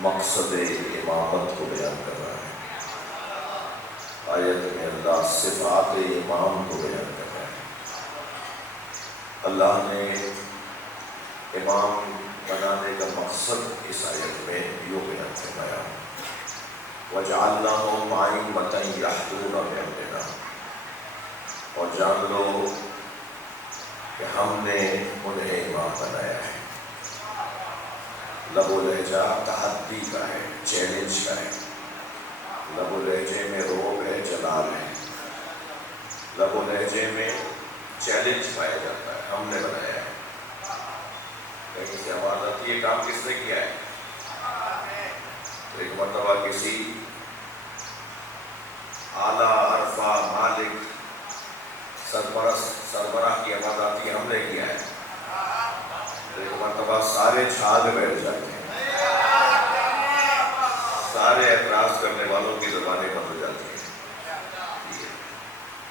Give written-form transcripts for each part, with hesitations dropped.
مقصد امامت کو بیان کر رہا ہے۔ آیت میں اللہ صفات امام کو بیان کر رہا ہے۔ اللہ نے امام بنانے کا مقصد اس آیت میں یوں بیان فرمایا، وَجَعَلْنَاهُمْ أَئِمَّةً يَهْدُونَ بِأَمْرِنَا، اور جان لو کہ ہم نے انہیں امام بنایا ہے۔ لب و لہجہ تحدی کا ہے، چیلنج کا ہے۔ لب و لہجے میں روب ہے، جلال ہے۔ لب و لہجے میں چیلنج پایا جاتا ہے، ہم نے بنایا ہے۔ کہیں سے آواز آتی ہے، یہ کام کس نے کیا ہے؟ ایک مرتبہ کسی اعلیٰ عرفہ مالک سربراہ کی آواز آتی ہے، ہم نے کیا ہے۔ ایک مرتبہ سارے چھاگ بیٹھ جاتے ہیں، سارے اعتراض کرنے والوں کی زبانیں بند ہو جاتی ہیں۔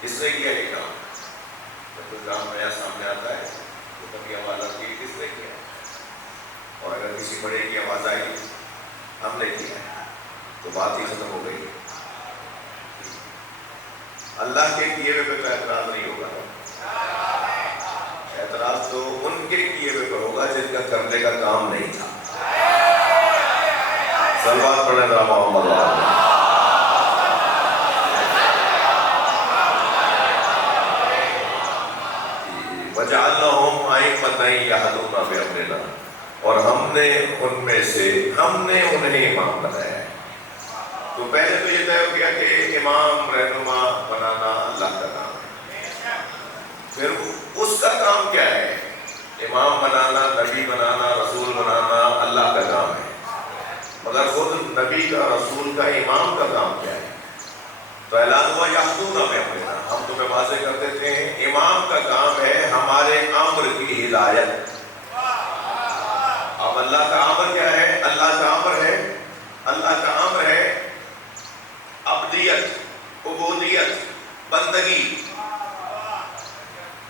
کس نے کیا یہ کام؟ جب کوئی کام نیا سامنے آتا ہے تو کبھی آواز آتی ہے، کس نے کیا؟ اور اگر کسی بڑے کی آواز آئی ہم نے کیا ہے تو بات ہی ختم ہو گئی۔ اللہ کے کیے ہوئے پہ اعتراض نہیں ہوگا، اعتراض تو ان کے کیے ہوئے پہ ہوگا جن کا کرنے کا کام نہیں تھا۔ صلوات پڑھیں ذرا محمد وآلہ۔ وَجَعَلْنَاهُمْ أَئِمَّةً يَهْدُونَ بِأَمْرِنَا، اور ہم نے ان میں سے انہیں امام بنایا ہے۔ تو پہلے تو یہ طے ہو گیا کہ امام رہنما بنانا اللہ کا کام ہے۔ پھر اس کا کام کیا ہے؟ امام بنانا، نبی بنانا، رسول بنانا اللہ کا کام ہے، مگر خود نبی کا، رسول کا، امام کا کام کیا ہے؟ تو اعلان ہوا یحدون بامرنا، ہم تمہیں واضح کر دیتے ہیں امام کا کام ہے ہمارے امر کی ہدایت۔ اب اللہ کا امر کیا ہے؟ اللہ کا امر ہے عبدیت، عبودیت، بندگی۔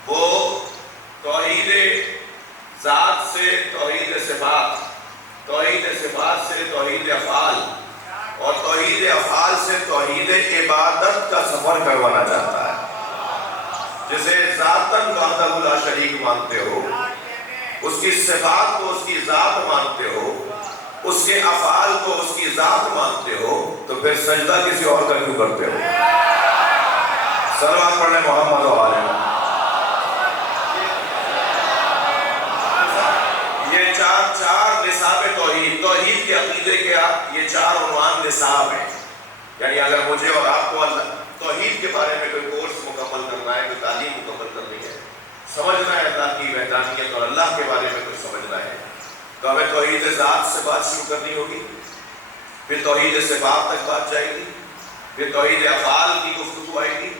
وہ توحید ذات سے توحید صفات، توحید صفات سے توحید افعال، اور توحید افعال سے توحید عبادت کا سفر کروانا چاہتا ہے۔ جسے ذاتاً وحدہ لا شریک مانتے ہو، اس کی صفات کو اس کی ذات مانتے ہو، اس کے افعال کو اس کی ذات مانتے ہو، تو پھر سجدہ کسی اور کا کیوں کرتے ہو؟ صلوات پڑھیں محمد وآلہ۔ یہ چار نصاب توحید کے عقیدے کے یہ چار عنوان نصاب ہیں۔ یعنی اگر مجھے اور آپ کو توحید کے بارے میں کوئی کورس مکمل کرنا ہے، کوئی تعلیم مکمل کرنی ہے، سمجھنا ہے اللہ کی وحدانیت اور اللہ کے بارے میں کچھ سمجھنا ہے، تو ہمیں توحید ذات سے بات شروع کرنی ہوگی، پھر توحید صفات تک بات جائے گی، پھر توحید افعال کی گفتگو آئے گی،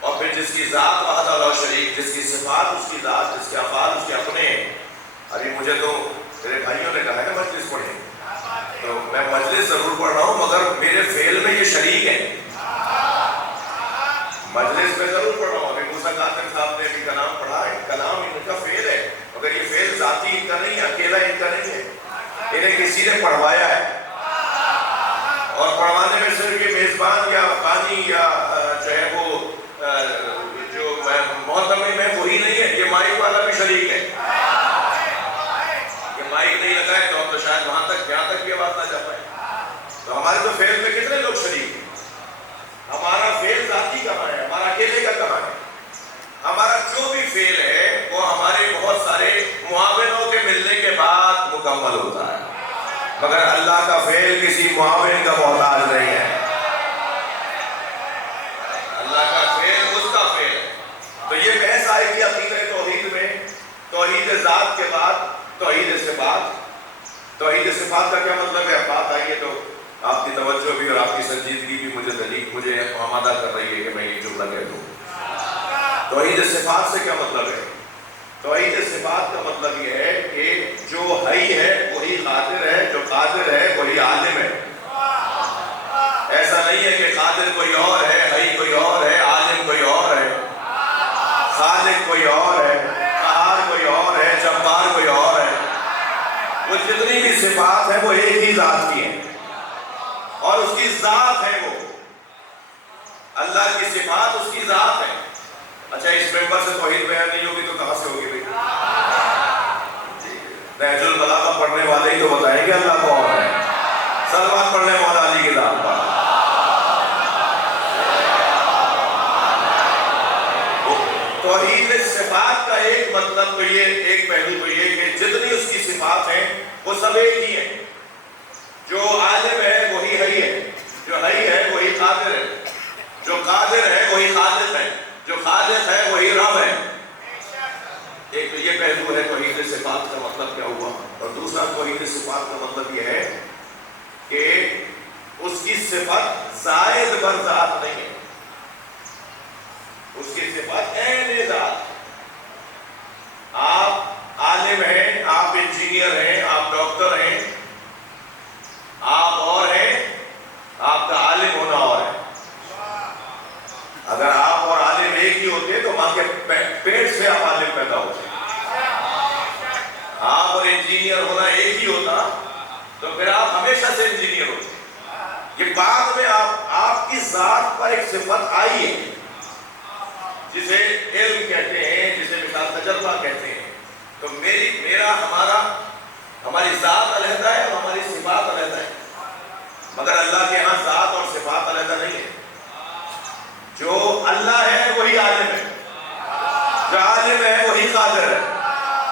اور پھر جس کی ذات وحدہ لا شریک، جس کی صفات اس کی ذات، جس کے افعال اس کے اپنے ہیں۔ ابھی مجھے تو میرے بھائیوں نے کہا ہے کہ مجلس پڑھیں، تو میں مجلس ضرور پڑھ رہا ہوں مگر میرے فعل میں یہ شریک ہیں۔ مجلس میں ضرور پڑھ رہا ہوں، ابھی موسیٰ قاسم صاحب نے بھی کلام پڑھا ہے، کلام ان کا فعل ہے، مگر یہ فعل ذاتی ان کا نہیں ہے، اکیلا ان کا نہیں ہے، انہیں کسی نے پڑھوایا ہے۔ اور پڑھوانے میں صرف یہ میزبان یا بانی یا جو ہے وہ جو محتمم ہے وہی نہیں ہے، یہ مائک والا بھی شریک ہے۔ یہ مائک نہیں لگائے تو ہم تو شاید وہاں تک جہاں تک یہ بات نہ جا پائے۔ تو ہمارے تو فعل میں کتنے لوگ شریک ہیں؟ ہمارا فعل ذاتی کہاں ہے؟ ہمارا اکیلے کا کہاں ہے؟ ہمارا جو بھی فعل ہے وہ ہمارے بہت سارے معاونوں کے ملنے کے بعد مکمل ہوتا ہے، مگر اللہ کا فعل کسی معاون کا محتاج نہیں ہے۔ اللہ کا فعل اس کا فعل ہے۔ تو یہ بحث آئے گی عقیدہ توحید میں، توحید ذات کے بعد توحید صفات۔ توحید صفات کا کیا مطلب ہے؟ اب بات آئی ہے تو آپ کی توجہ بھی اور آپ کی سنجیدگی بھی مجھے آمادہ کر رہی ہے کہ میں یہ جملہ کہہ دوں۔ توحید صفات سے کیا مطلب ہے؟ توحید صفات کا مطلب یہ ہے کہ جو حی ہے وہی قادر ہے، جو قادر ہے وہی عالم ہے۔ ایسا نہیں ہے کہ قادر کوئی اور ہے، حی کوئی اور ہے، عالم کوئی اور ہے، خالق کوئی اور ہے، قہار کوئی اور ہے، جبار کوئی اور ہے۔ وہ جتنی بھی صفات ہیں وہ ایک ہی ذات کی ہیں۔ صفات ہیں وہ سب ایک ہی ہیں. جو عالم ہے وہی حی ہے، جو حی ہے وہی قادر ہے، جو قادر ہے وہی خالق ہے، جو خالق ہے وہی رب ہے. ایک تو یہ پہلو ہے توحید صفات کا مطلب کیا ہوا، اور دوسرا توحید صفات کا مطلب یہ ہے کہ اس کی صفت زائد بر ذات نہیں ہے، اس کی صفت عین ذات. آپ عالم ہیں، آپ انجینئر ہیں، آپ ڈاکٹر ہیں، آپ اور ہیں، آپ کا عالم ہونا اور ہے. اگر آپ اور عالم ایک ہی ہوتے تو ماں کے پیٹ سے آپ عالم پیدا ہوتے. آپ اور انجینئر ہونا ایک ہی ہوتا تو پھر آپ ہمیشہ سے انجینئر ہوتے. یہ بعد میں آپ کی ذات پر ایک صفت آئی ہے جسے علم کہتے ہیں، جسے مثال تجربہ کہتے ہیں. تو ہماری ذات علیحدہ ہے اور ہماری صفات علیحدہ ہے، مگر اللہ کے ہاں ذات اور صفات علیحدہ نہیں ہے. جو اللہ ہے وہی عالم ہے، جو عالم ہے وہی قادر ہے،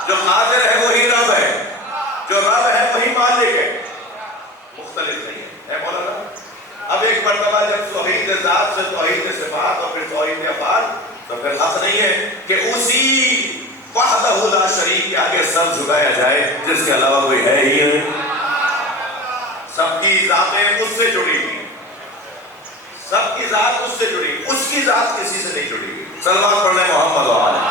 جو قادر ہے وہی رب ہے، جو رب ہے وہی مالک ہے، مختلف نہیں ہے. اے مولانا، اب ایک مرتبہ جب توحید ذات سے توحید صفات اور پھر توحید افعال، تو پھر حق نہیں ہے کہ اسی وحدہ لا شریک کے آگے سر جھکایا جائے جس کے علاوہ کوئی ہے ہی نہیں. سب کی ذاتیں اس سے جڑی ہوئی، سب کی ذات اس سے جڑی، اس کی ذات کسی سے نہیں جڑی ہوئی. صلوات پڑھنے محمد و آلہ.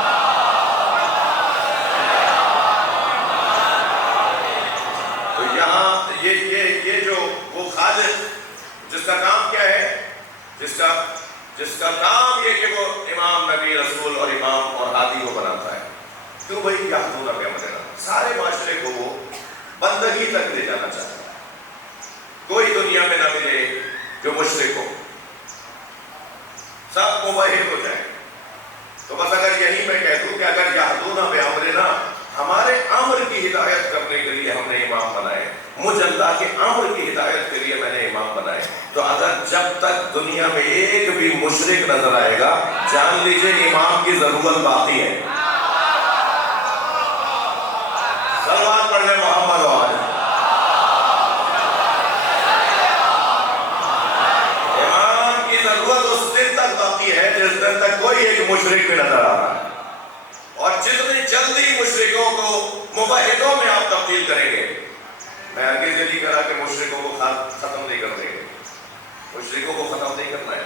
تو یہاں یہ جو وہ خالق جس کا کام کیا ہے، جس کا کام یہ کہ وہ امام، نبی، رسول اور امام اور ہادی کو بناتا ہے. کیوں بھائی؟ یہدون بامرنا، سارے معاشرے کو وہ بندگی تک لے جانا چاہتا ہے. کوئی دنیا میں نہ ملے جو مشرک ہو، سب موحد ہو جائیں. تو بس اگر یہی میں کہہ دوں کہ اگر یہدون بامرنا، ہمارے امر کی ہدایت کرنے کے لیے ہم نے امام بنائے، مجھ اللہ کے امر کی ہدایت کے لیے میں نے امام بنائے، تو اگر جب تک دنیا میں ایک بھی مشرک نظر آئے گا، جان لیجئے امام کی ضرورت باقی ہے. صلوات پڑھ لیں محمد و آلہ. امام کی ضرورت اس دن تک باقی ہے جس دن تک کوئی ایک مشرک بھی نظر آ رہا ہے. اور جتنی جلدی مشرکوں کو موحدوں میں آپ تبدیل کریں گے، میں ہرگز یہ نہیں کہہ رہا کہ مشرکوں کو ختم نہیں کر دیں گے، مشرکوں کو ختم نہیں کرنا ہے،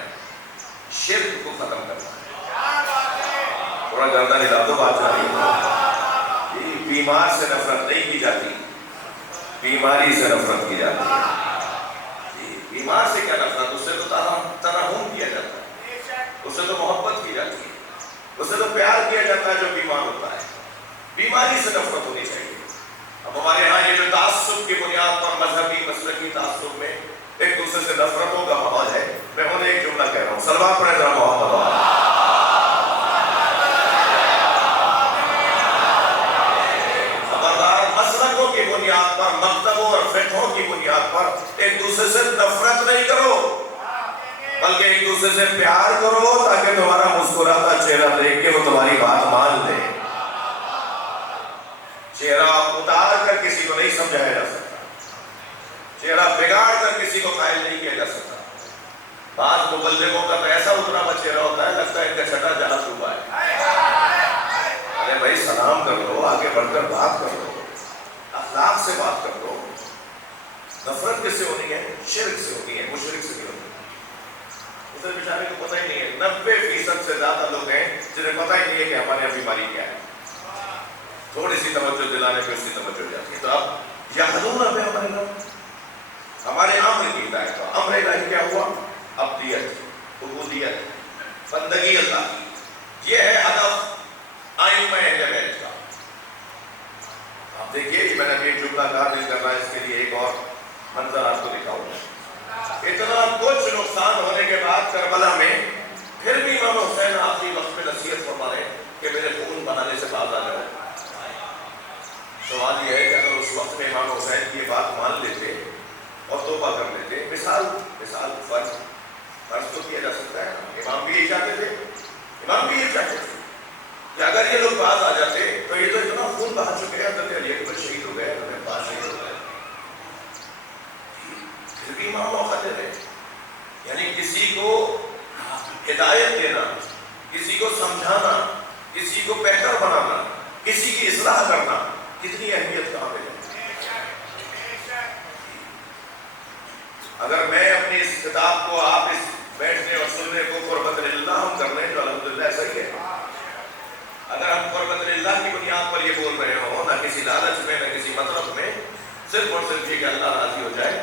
شرک کو ختم کرنا ہے. تھوڑا گردن ہلا دو، بات جاری ہے. بیمار سے نفرت نہیں کی جاتی، بیماری سے نفرت کی جاتی ہے. بیمار سے کیا نفرت؟ اس سے تو ترحم کیا جاتا ہے، اس سے تو محبت کی جاتی ہے، اس سے تو پیار کیا جاتا ہے جو بیمار ہوتا ہے. بیماری سے نفرت ہونی چاہیے. اب ہمارے ہاں یہ جو تعصب کی بنیاد پر مذہبی مسلکی تعصب میں ایک دوسرے سے نفرتوں کا ماحول ہے، میں انہیں ایک جملہ کہہ رہا ہوں، صلوات پڑھیں ذرا محمد و آلہ. مسلکوں کی بنیاد پر، مکتبوں اور فقہوں کی بنیاد پر ایک دوسرے سے نفرت نہیں کرو، بلکہ ایک دوسرے سے پیار کرو تاکہ تمہارا مسکراتا چہرہ دیکھ کے وہ تمہاری بات مان لے. چہرہ اتار کر کسی کو نہیں سمجھایا جا سکتا، چہرہ بگاڑ کر کسی کو قائل نہیں کیا جا سکتا. بعض مبلغوں کا تو ایسا اترا ہوا چہرہ ہوتا ہے لگتا ہے ان کا چھٹا جہاز ڈوبا ہے. ارے بھائی سلام کر لو، آگے بڑھ کر بات کر لو، اخلاق سے بات کر دو. نفرت کس سے ہونی ہے؟ شرک سے ہونی ہے، مشرک سے نہیں ہوتی. اسے بیچارے کو پتہ ہی نہیں ہے. 90% سے زیادہ لوگ ہیں جنہیں پتہ ہی نہیں ہے کہ ہمارے یہاں بیماری کیا ہے. تھوڑی سی توجہ دلانے پہ اس کی توجہ ہو جاتی ہے. تو اب یہدون بامرنا، ہمارے امر کی ہدایت. تو امر الہی کیا ہوا؟ عبدیت، عبودیت، بندگی اللہ کی. یہ ہے ہدف ائمہ اہل بیت کا. آپ دیکھیے، میں نے ابھی ایک جملہ کہا، دل کر رہا ہے اس کے لیے ایک اور منظر آپ کو دکھاؤں. اتنا کچھ نقصان ہونے کے بعد کربلا میں پھر بھی امام حسین آخری وقت میں نصیحت فرما رہے کہ میرے خون بہانے سے باز آ جاؤ. سوال یہ ہے کہ اگر اس وقت میں امام حسین کی یہ بات مان لیتے اور توبہ کر لیتے، مثال فرض تو کیا جا سکتا ہے، امام بھی یہی چاہتے تھے، امام بھی یہی چاہتے تھے کہ اگر یہ لوگ باز آ جاتے تو یہ تو اتنا خون بہا چکے ہیں، حضرت علی اکبر شہید ہو گئے، کو بہتر بنانا، کسی کی اصلاح کرنا کتنی اہمیت کا حامل ہے۔ اگر میں اپنی اس کتاب کو آپ اس بیٹھنے اور سننے کو قربت اللہ ہم کر لیں تو الحمدللہ صحیح ہے۔ اگر ہم قربت اللہ کی بنیاد پر یہ بول رہے ہوں، نہ کسی لالچ میں نہ کسی مطلب میں، صرف اور صرف یہ کہ اللہ راضی ہو جائے،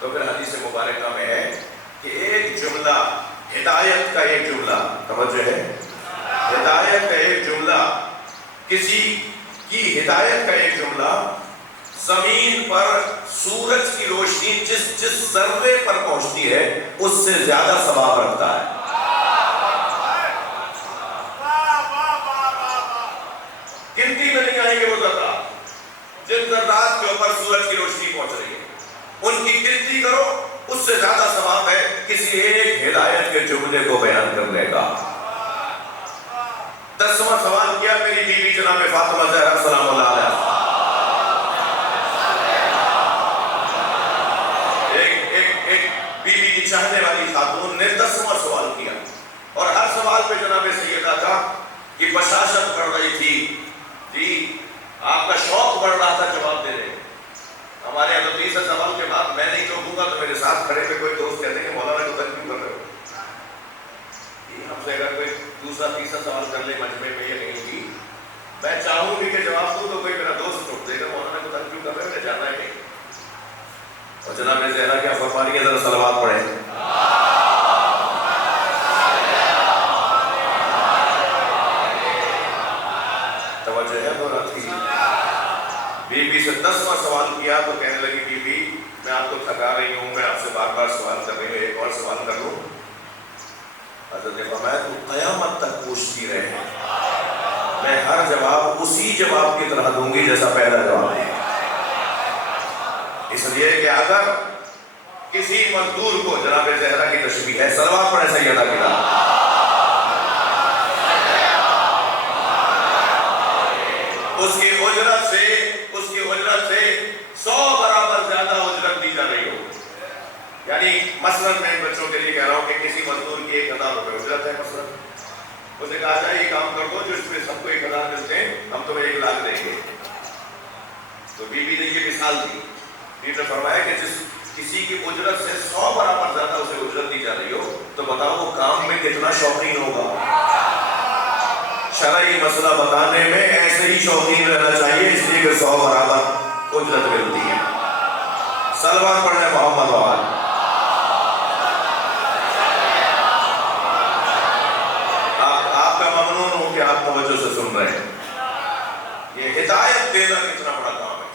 تو پھر حدیث مبارکہ میں ہے کہ ایک جملہ ہدایت کا، ایک جملہ توجہ ہے، ہدایت کا ایک جملہ، کسی کی ہدایت کا ایک جملہ زمین پر سورج کی روشنی جس ذرے پر پہنچتی ہے اس سے زیادہ ثواب رکھتا ہے۔ گنتی میں نہیں آئیں گے وہ ذرات، جن ذرات کے اوپر سورج کی روشنی پہنچ رہی ہے، ان کی گنتی کرو، اس سے زیادہ ثواب ہے کسی ایک ہدایت کے جملے کو بیان کرنے کا۔ 10واں سوال کیا میری بیوی جناب فاطمہ زہرا سلام اللہ علیہا، بیوی کی چاہنے والی خاتون نے 10واں سوال کیا، اور ہر سوال پہ جناب سیدہ کا کہ بشاشت بڑھ رہی تھی، جی آپ کا شوق بڑھ رہا تھا جواب دے رہے۔ ہمارے یہاں تو 30 سوال کے بعد میں نہیں چوکوں گا تو میرے ساتھ کھڑے پہ کوئی دوست کہتے ہیں کہ مولانا کو تنگ کیوں کر رہے ہو؟ ہم سے اگر کوئی دوسرا تیسرا سوال کر لے مجمع میں یا کہیں بھی، میں چاہوں گی کہ جواب دوں تو کوئی میرا دوست ٹوٹ دے گا مولانا کو تنگ کیوں کر رہے ہو، میں جانا ہے نہیں۔ اور جناب زہرا کیا فرما رہی ہے، ذرا صلوات پڑھیں۔ توجہ ہے دورات کی۔ بی بی سے 10واں سوال کیا تو کہنے لگی بی بی میں آپ کو تھکا رہی ہوں، میں آپ سے بار بار سوال کر رہی ہوں، ایک اور سوال کر لوں؟ حضرت نے فرمایا تو قیامت تک پوچھتی رہے، میں ہر جواب اسی جواب کی طرح دوں گی جیسا پہلا جواب ہے۔ اس لیے کہ اگر کسی مزدور کو، جناب زہرا کی تشبیہ ہے، صلوات پڑھیں سیدہ کی طرح، اس کی اجرت سے 100 برابر زیادہ اجرت دی جا رہی ہو، یعنی مثلاً میں بچوں کے لیے کہہ رہا ہوں کہ کسی مزدور کی 1000 روپے اجرت ہے، مثلاً اسے کہا جائے یہ کام کر دو جو اس میں سب کو 1000 ملتے ہیں، ہم تمہیں 1 لاکھ دیں گے۔ تو بی بی نے یہ مثال دی، بی نے فرمایا کہ جس کسی کی اجرت سے 100 برابر زیادہ اسے اجرت دی جا رہی ہو تو بتاؤ وہ کام میں کتنا شوقین ہوگا۔ شرعی مسئلہ بتانے میں ایسے ہی شوقین رہنا چاہیے، اس لیے کہ 100 برابر اجرت ملتی ہے۔ صلوات پڑھیں محمد وآل۔ آپ کا ممنون ہوں کہ آپ توجہ سے سن رہے ہیں۔ یہ ہدایت دینا کتنا بڑا کام ہے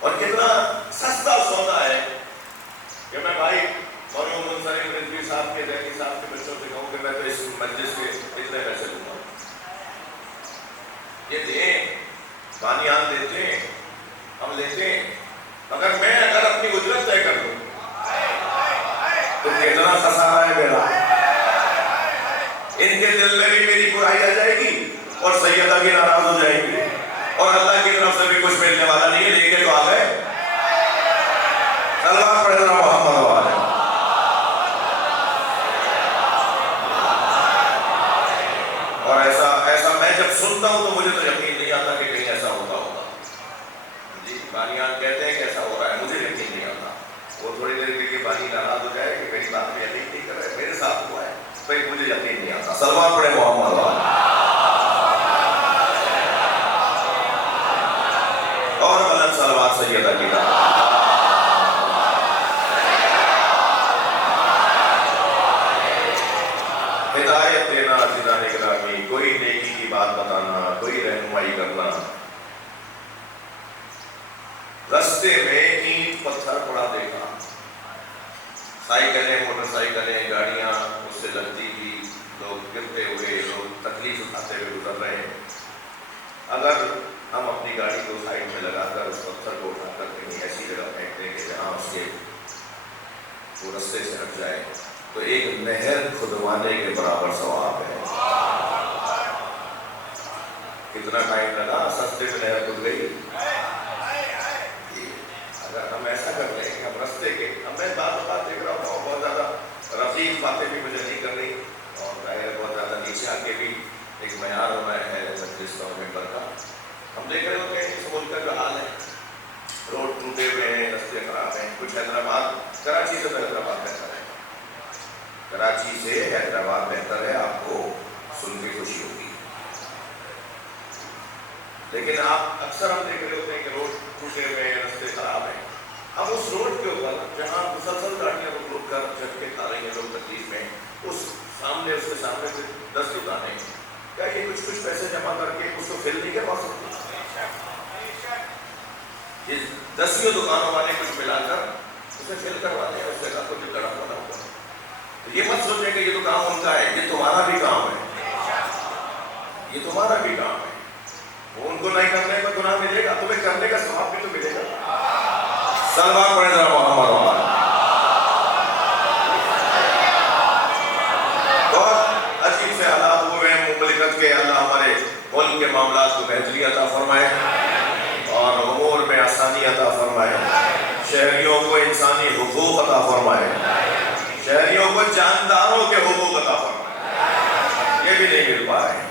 اور کتنا سستا سودا ہے کہ میں بھائی مرحوم منصرف رضوی صاحب کے دہلی صاحب کے بچوں سے کہوں کہ میں تو اس مجلس کے اتنے پیسے دوں گا، یہ دیں، بانیان دیتے ہیں، ہم لیتے ہیں، مگر میں اگر اپنی اجرت طے کر دوں تو کتنا خسارہ ہے میرا۔ ان کے دل میں بھی میری برائی آ جائے گی اور سیدہ بھی ناراض ہو جائے گی، اور اللہ کی طرف سے بھی کچھ ملنے والا نہیں ہے، لے کے تو آ گئے۔ اللہ پڑھ رہا محمد والے۔ اور ایسا میں جب سنتا ہوں تو مجھے تو یقین نہیں آتا کہ کہیں ایسا ہوتا ہوگا۔ جی بانیان کہتے ہیں کہ ایسا ہو رہا ہے، مجھے یقین نہیں آتا۔ وہ تھوڑی دیر کے لیے بانی ناراض ہو جائے کہ میری بات میں یقین نہیں کر رہے، میرے ساتھ ہوا ہے، بھائی مجھے یقین نہیں آتا۔ صلوات پڑھیں محمد والے۔ اور بلند صلوات سیدہ کی طرح۔ ہدایت دینا عزیزان گرامی، کوئی نیکی کی بات بتانا، کوئی رہنمائی کرنا۔ رستے میں اینٹ پتھر پڑا دیکھا، سائیکلیں موٹر سائیکلیں گاڑیاں اس سے لگتی تھی، لوگ گرتے ہوئے، لوگ تکلیف اٹھاتے ہوئے گزر رہے ہیں۔ اگر ہم اپنی گاڑی کو سائڈ میں لگا کر اس پتھر کو اٹھا کر کہیں ایسی جگہ پھینک دیں کہ جہاں اس کے وہ رستے سے ہٹ جائے تو ایک نہر کھدوانے کے برابر ثواب ہے۔ کتنا ٹائم لگا، سستے میں نہر کھد گئی۔ اگر ہم ایسا کر لیں کہ ہم رستے کے، اب میں بات دیکھ رہا ہوں بہت زیادہ رفیق باتیں بھی مجھے نہیں کر رہی، اور ظاہر بہت زیادہ نیچے آ کے بھی ایک معیار ہونا ہے ملک کا جو حال ہے، روڈ ٹوٹے ہوئے ہیں، راستے خراب ہیں. کچھ حیدرآباد، کراچی سے تو حیدرآباد بہتر ہے، کراچی سے حیدرآباد بہتر ہے، آپ کو سن کے خوشی ہوگی. لیکن آپ اکثر ہم دیکھ رہے ہوتے ہیں کہ روڈ ٹوٹے ہوئے ہیں، راستے خراب ہیں. اب اس روڈ کے اوپر جہاں مسلسل گاڑیاں رک کر جھٹکے کھا رہی ہیں لوگ تکلیف میں، اس کے سامنے سے 10 دکانیں، کیا یہ کچھ پیسے جمع کر کے اس کو فل نہیں کروا سکتے؟ یہ 10 دکانوں والے کچھ ملا کر اسے فل کروا دیں، اس جگہ کو جو گڑا بنا ہوا. تو یہ مت سوچیں کہ یہ تو کام ان کا ہے، یہ تمہارا بھی کام ہے، یہ تمہارا بھی کام ہے. وہ ان کو نہیں کرنے میں گناہ ملے گا، تمہیں کرنے کا ثواب بھی تو ملے گا. سلوات پڑھیں ذرا محمد وعلی. بہت عجیب سے حالات ہوئے ہیں مملکت کے. اللہ ہمارے ملک کے معاملات کو بہتری عطا فرمائے اور امور میں آسانی عطا فرمائے. شہریوں کو انسانی حقوق عطا فرمائے، شہریوں کو جانداروں کے حقوق عطا فرمائے. یہ بھی نہیں مل پا رہے،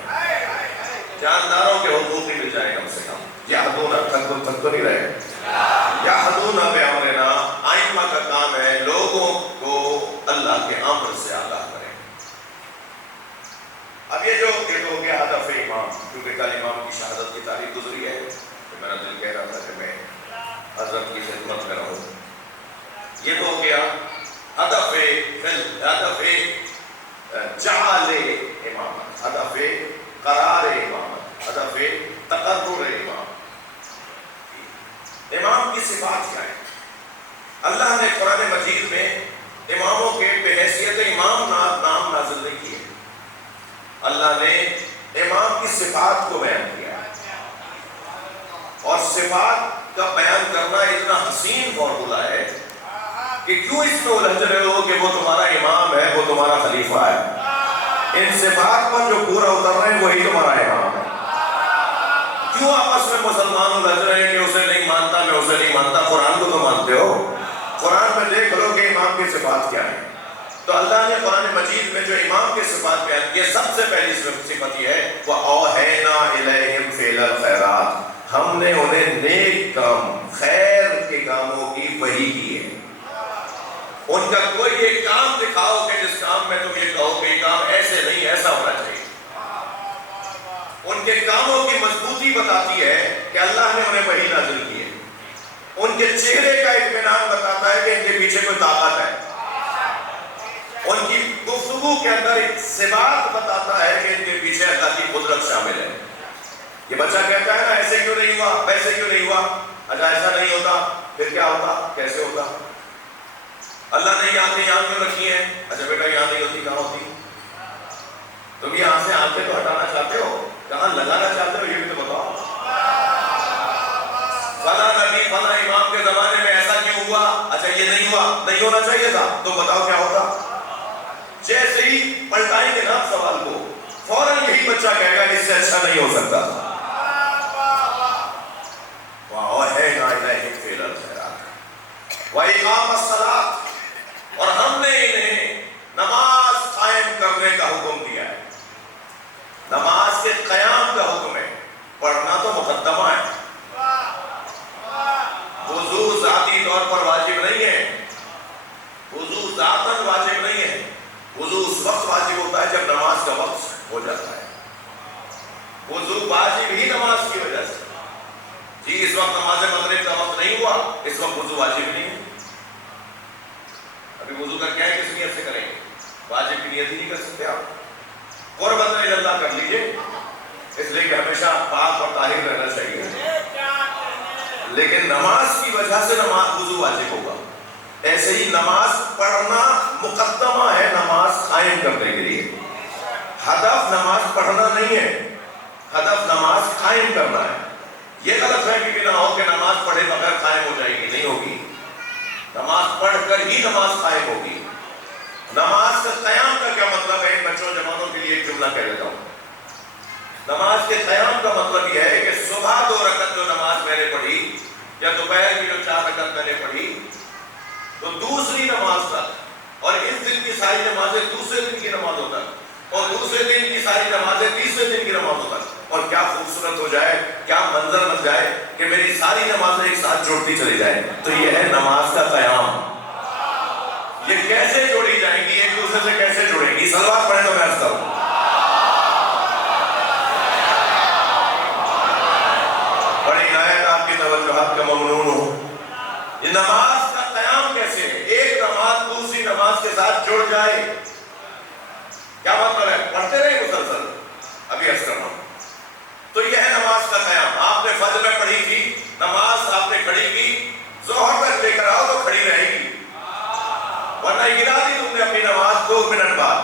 جانداروں کے حقوق ہی مل جائے کم سے کم. یہدون تک تو نہیں رہے. یہدون بامرنا، ائمہ کا کام ہے لوگوں کو اللہ کے امر سے آگاہ کریں. اب یہ جو ہو گیا ہدف امام، کیونکہ کل امام کی شہادت کی تاریخ گزری ہے، تو میرا دل کہہ رہا تھا کہ میں حضرت کی خدمت میں رہوں. یہ تو ہو گیا ہدف جعل امامت، ہدف قرار امامت، ہدف تقرر امام. امام کی صفات کیا ہے؟ اللہ نے قرآن مجید میں اماموں کے بحیثیت امام نام نازل نہیں کیے. اللہ نے امام کی صفات کو بیان کیا، اور صفات کا بیان کرنا اتنا حسین فارمولہ ہے کہ کیوں اس میں الجھ رہے ہو کہ وہ تمہارا امام ہے، وہ تمہارا خلیفہ ہے. ان صفات پر جو پورا اتر رہے ہیں وہی تمہارا امام ہے. کیوں آپس میں مسلمان الجھ رہے ہیں کہ اسے نہیں مانتا، میں اسے نہیں مانتا؟ قرآن کو تو مانتے ہو. قرآن میں دیکھ لو کہ امام کی صفات کیا ہے. تو اللہ نے قرآن مجید میں جو امام کے صفات بیان کی، سب سے پہلی صفت یہ ہے وَأَوْحَيْنَا إِلَيْهِمْ فِعْلَ الْخَيْرَاتِ، ہم نے انہیں نیک کام، خیر کے کاموں کی وحی کی ہے. ان کا کوئی ایک کام دکھاؤ کہ جس کام میں تم یہ کہو کہ یہ کام ایسے نہیں، ایسا ہونا چاہیے. ان کے کاموں کی مضبوطی بتاتی ہے کہ اللہ نے انہیں وحی نازل کی ہے. ان کے چہرے کا اطمینان بتاتا ہے کہ ان کے پیچھے کوئی طاقت ہے. ان کی گفتگو کے اندر ایک ثبات بتاتا ہے کہ ان کے پیچھے اللہ کی قدرت شامل ہے. یہ بچہ کہتا ہے نا ایسے کیوں نہیں ہوا، ویسے کیوں نہیں ہوا، اچھا ایسا نہیں ہوتا پھر کیا ہوتا، کیسے ہوتا؟ اللہ نے یہ آنکھیں یہاں کیوں رکھی ہیں؟ اچھا بیٹا یہاں نہیں ہوتی، کہاں ہوتی؟ تم یہاں سے آنکھیں تو ہٹانا چاہتے ہو، کہاں لگانا چاہتے ہو، یہ بھی تو بتاؤ. فلاں نبی فلاں امام کے زمانے میں ایسا کیوں ہوا؟ اچھا یہ نہیں ہوا، نہیں ہونا چاہیے تھا، تو بتاؤ کیا ہوتا؟ جیسے ہی پلٹائیں گے نا سوال کو، فوراً یہی بچہ کہے گا اس سے اچھا نہیں ہو سکتا تھا. وَأَوْحَيْنَا إِلَيْهِمْ فِعْلَ الْخَيْرَاتِ وَإِقَامَ الصَّلَاةِ، اور ہم نے انہیں نماز قائم کرنے کا حکم دیا ہے. نماز کے قیام کا حکم ہے، پڑھنا تو مقدمہ ہے. وضو ذاتی طور پر واجب نہیں ہے، وضو ذاتاً واجب نہیں ہے. وضو اس وقت واجب ہوتا ہے جب نماز کا وقت ہو جاتا ہے. وضو واجب ہی نماز کی وجہ سے. جی اس وقت نماز مغرب کا وقت نہیں ہوا، اس وقت وضو واجب نہیں ہے. ابھی وضو کا کیا ہے، کس نیت سے کریں گے؟ واجب کی نیت ہی نہیں کر سکتے آپ. قربت اللہ کر لیجئے، اس لیے کہ ہمیشہ پاک اور طاہر رہنا چاہیے. لیکن نماز کی وجہ سے نماز وضو واجب ہوگا. ایسے ہی نماز پڑھنا مقدمہ ہے نماز قائم کرنے کے لیے. ہدف نماز پڑھنا نہیں ہے، ہدف نماز قائم کرنا ہے. یہ غلط فہمی بھی نہ ہو کہ نماز پڑھے بغیر قائم ہو جائے گی، نہیں ہوگی. نماز پڑھ کر ہی نماز قائم ہوگی. نماز کا قیام کا کیا مطلب ہے؟ بچوں جوانوں کے لیے ایک جملہ کہہ دیتا ہوں. نماز کے قیام کا مطلب یہ ہے کہ صبح 2 رکعت جو نماز میں نے پڑھی یا دوپہر کی جو 4 رکعت میں نے پڑھی، تو دوسری نماز تک، اور اس دن کی ساری نمازیں دوسرے دن کی نمازوں تک، اور دوسرے دن کی ساری نمازیں تیسرے دن کی نمازوں تک. اور کیا خوبصورت ہو جائے، کیا منظر بن جائے کہ میری ساری نمازیں ایک ساتھ جڑتی چلی جائیں، تو یہ ہے نماز کا قیام۔ یہ کیسے جوڑی جائیں گی، ایک دوسرے سے کیسے جڑیں گی؟ صلوات پڑھیں تو میں عرض کروں۔ بڑی عنایت آپ کی توجہات کا ممنون ہو۔ یہ نماز کا قیام کیسے ہے؟ ایک نماز دوسری نماز کے ساتھ جڑ جائے۔ کیا مطلب ہے؟ پڑھتے رہے مسلسل، ابھی عرض کرنا۔ تو یہ ہے نماز کا قیام۔ آپ نے فجر میں پڑھی تھی نماز، آپ نے کھڑی کی، ظہر تک لے کر آؤ تو کھڑی رہے گی، ورنہ گرا دی تم نے اپنی نماز 2 منٹ بعد۔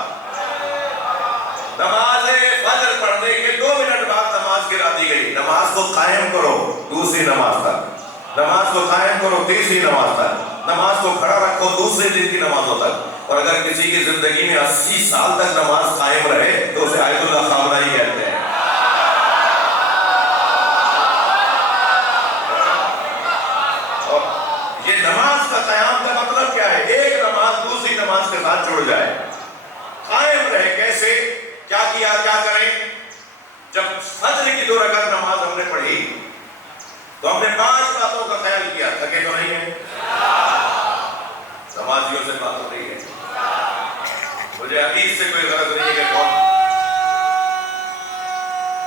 نماز فجر پڑھنے کے 2 منٹ بعد نماز گرا دی گئی۔ نماز کو قائم کرو دوسری نماز تک، نماز کو قائم کرو تیسری نماز تک، نماز کو کھڑا رکھو دوسرے دن کی نمازوں تک۔ اور اگر کسی کی زندگی میں 80 سال تک نماز قائم رہے تو اسے آیت اللہ خامنہ کہتے ہیں۔ یہ نماز کا قیام کا مطلب کیا ہے؟ ایک نماز دوسری نماز کے ساتھ جڑ جائے، قائم رہے۔ کیسے؟ کیا کیا، کیا کریں؟ جب فجر کی 2 رکعت نماز ہم نے پڑھی تو ہم نے 5 باتوں کا خیال کیا۔ تھکے تو نہیں ہیں؟ نمازیوں سے بات ہو رہی ہے، مجھے حدیث سے کوئی غرض نہیں ہے کہ کون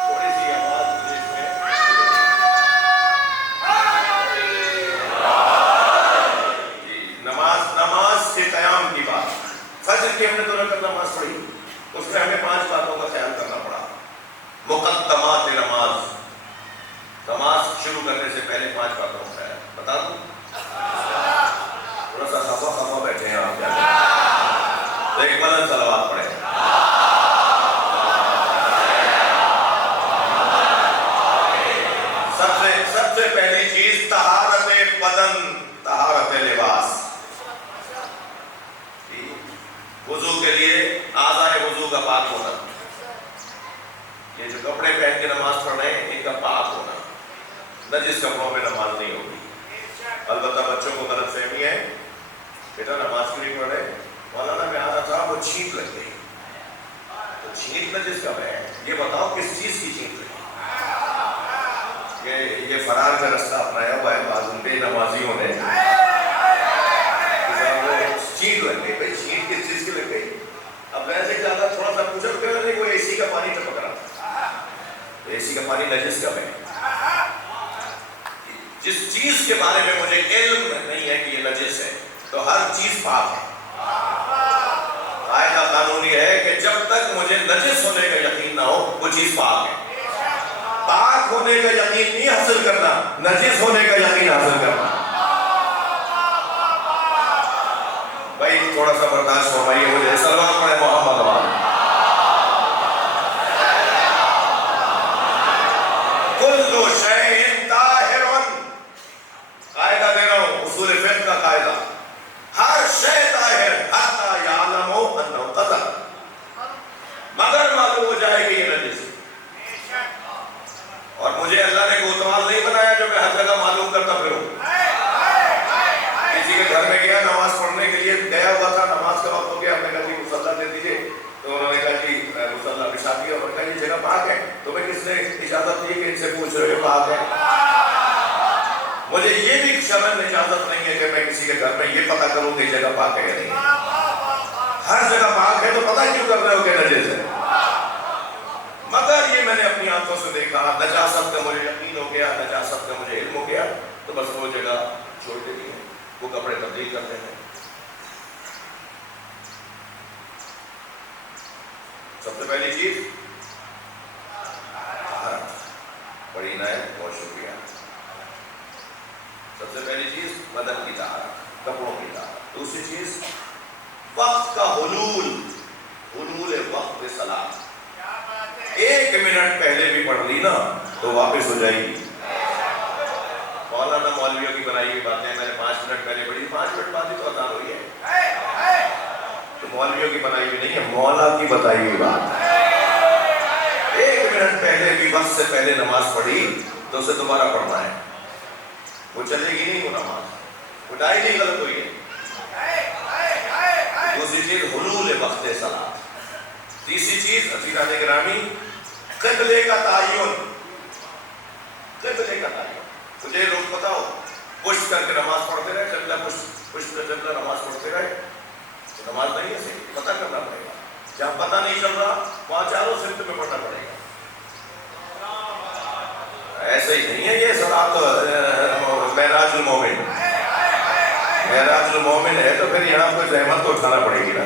تھوڑی سی آواز مجھے اس میں نماز کے قیام کی بات۔ فجر کی ہم نے 2 رکعت نماز پڑھی، اس میں ہمیں 5 باتوں کا خیال کرنا پڑا۔ مقدمات نماز، نماز شروع کرنے سے پہلے 5 باتوں کا خیال بتا دوں؟ تھوڑا سا خفا بیٹھے ہیں آپ، کیا ایک بلند صلوات پڑھیں۔ سب سے پہلی چیز طہارت بدن، طہارت لباس۔ وضو کے لیے اعضاء وضو کا پاک ہونا، یہ جو کپڑے پہن کے نماز پڑھ رہے ہیں ان کا پاک ہونا، نجس کپڑوں میں نماز نہیں ہوگی۔ البتہ بچوں کو غلط فہمی ہے، بیٹا نماز کیوں نہیں پڑھ رہے؟ مولانا میں آ رہا تھا وہ چھینٹ لگ گئی۔ تو چھینٹ نجس کب ہے؟ یہ بتاؤ کس چیز کی چھینٹ لگی؟ یہ فرار کا رستہ اپنایا ہوا ہے بعض بے نمازیوں نے۔ چھینٹ لگ گئی، بھائی چھینٹ کس چیز کی لگ گئی؟ اب ویسے زیادہ تھوڑا سا پوچھا کہ کوئی اے سی کا پانی ٹپک رہا تھا، تو اے سی کا پانی نجس کب ہے؟ جس چیز کے بارے میں مجھے علم نہیں ہے کہ یہ نجس ہے تو ہر چیز پاک ہے۔ قاعدہ قانونی ہے کہ جب تک مجھے نجس ہونے کا یقین نہ ہو وہ چیز پاک ہے۔ پاک ہونے کا یقین نہیں حاصل کرنا، نجس ہونے کا یقین حاصل کرنا۔ بھائی تھوڑا سا برداشت فرمائیے مجھے، صلوات پڑھیں محمد آباد۔ کل شیء طاہر، قاعدہ دے رہا ہوں، اصول فقہ کا قاعدہ، ہر شے طاہر حتی یعلم انہ قذر، مگر معلوم ہو جائے کہ یہ نجس۔ اور مجھے اللہ نے کوتوال نہیں بنایا جو میں ہر جگہ معلوم کرتا پھروں۔ کسی کے گھر میں گیا نماز پڑھنے کے لیے، گیا ہوا تھا، نماز کا وقت ہو گیا، ہم نے کہا جی مصلی دے دیجیے، تو انہوں نے کہا جی مصلی پیشاب کیا، اور کہا یہ جگہ پاک ہے، تو میں کس نے اجازت دی کہ ان سے پوچھ رہے ہو پاک ہے؟ مجھے یہ بھی شرعاً اجازت نہیں ہے کہ میں کسی کے گھر میں یہ پتہ کروں کہ جگہ پاک ہے یا نہیں۔ ہر جگہ پاک ہے تو پتہ کیوں کر رہے ہو کہ نجس ہے؟ مگر یہ میں نے اپنی آنکھوں سے دیکھا، نجاست کا مجھے یقین ہو گیا، نجاست کا مجھے علم ہو گیا، تو بس وہ جگہ چھوڑ دیتی ہے، وہ کپڑے تبدیل کرتے ہیں۔ سب سے پہلی چیز طہارت، بڑی عنایت، بہت شکریہ۔ سب سے پہلی چیز بدن کی طہارت، کپڑوں کی طہارت۔ دوسری چیز وقت کا حلول، حلول وقت صلاۃ۔ 1 منٹ پہلے بھی پڑھ لی نا تو واپس ہو جائے گی۔ مولانا مولویوں کی بنائی ہوئی باتیں، میں نے 5 منٹ پہلے پڑھی، 5 منٹ بعد ہی تو اذان ہوئی ہے، تو مولویوں کی بنائی ہوئی نہیں ہے، مولا کی بتائی ہوئی بات ہے۔ 1 منٹ پہلے بھی وقت سے پہلے نماز پڑھی تو اسے دوبارہ پڑھنا ہے، وہ چلے گی نہیں وہ نماز، وہ ڈائی نہیں غلط ہوئی ہے۔ دوسری چیز حلول وقت صلاۃ۔ تیسری چیز عزیزان گرامی قبلے کا تعین، قبلے کا تعین۔ پشت کر کے نماز پڑھتے رہے، قبلہ پشت کر قبلہ نماز پڑھتے رہے، تو نماز نہیں ہے صحیح، پتہ کرنا پڑے گا. جہاں پتہ نہیں چل رہا وہاں چاروں سمت میں پڑھنا پڑے گا. ایسے ہی نہیں ہے یہ صراط معراج المومن. معراج المومن ہے تو پھر یہاں پر زحمت تو اٹھانا پڑے گی نا،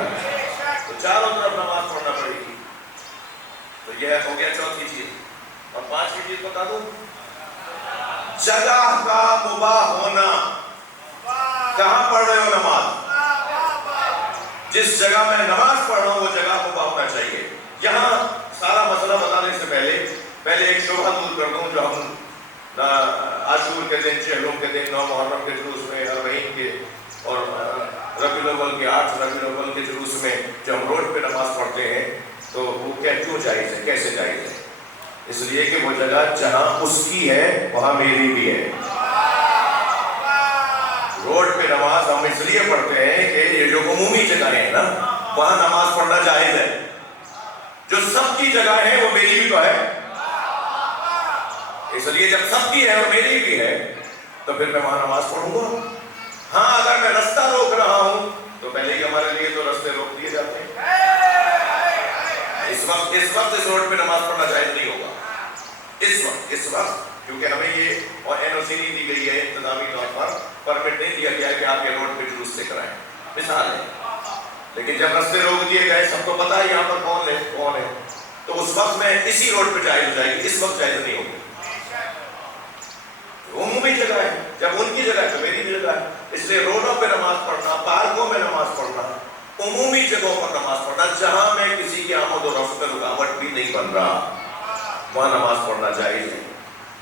تو چاروں طرف نماز پڑھنا پڑے گی. تو یہ ہو گیا چوتھی چیز. اور پانچویں چیز بتا دوں، جگہ کا مباح ہونا. کہاں پڑھ رہے ہو نماز؟ جس جگہ میں نماز پڑھ رہا ہوں وہ جگہ مباح ہونا چاہیے. یہاں سارا مسئلہ بتانے سے پہلے ایک شبہ دور کر دوں. جو ہم عاشور کے دن، چہلم کے دن، 9 محرم کے جلوس میں، اربعین کے اور ربیع الاول کے 8 ربیع الاول کے جلوس میں جب ہم روڈ پہ نماز پڑھتے ہیں تو وہ کیوں جائز ہے، کیسے جائز ہے؟ اس لیے کہ وہ جگہ جہاں اس کی ہے وہاں میری بھی ہے. روڈ پہ نماز ہم اس لیے پڑھتے ہیں کہ یہ جو عمومی جگہیں ہیں نا وہاں نماز پڑھنا جائز ہے. جو سب کی جگہ ہے وہ میری بھی تو ہے، اس لیے جب سب کی ہے اور میری بھی ہے تو پھر میں وہاں نماز پڑھوں گا. ہاں اگر میں رستہ روک رہا ہوں تو پہلے ہی ہمارے لیے تو رستے روک دیے جاتے ہیں. اس وقت اس روڈ پہ نماز پڑھنا جائز نہیں ہوگا. اس وقت کیونکہ ہمیں یہ اور NOC نہیں دی گئی ہے، انتظامی طور پر پرمٹ نہیں دیا گیا کہ آپ یہ روڈ پہ جلوس لے کر آئیں، مثال ہے. لیکن جب رستے روک دیے گئے، سب کو پتا ہے یہاں پر کون ہے، تو اس وقت میں اسی روڈ پہ جائز ہو جائے گی. اس وقت جائز نہیں ہوگی. عمومی جگہ ہے، جب ان کی جگہ ہے تو میری بھی جگہ ہے. اس لیے روڈوں پہ نماز پڑھنا، پارکوں میں نماز پڑھنا، عمومی جگہوں پر نماز پڑھنا جہاں میں کسی کی آمد و رفت میں رکاوٹ بھی نہیں بن رہا، وہاں نماز پڑھنا جائز ہے.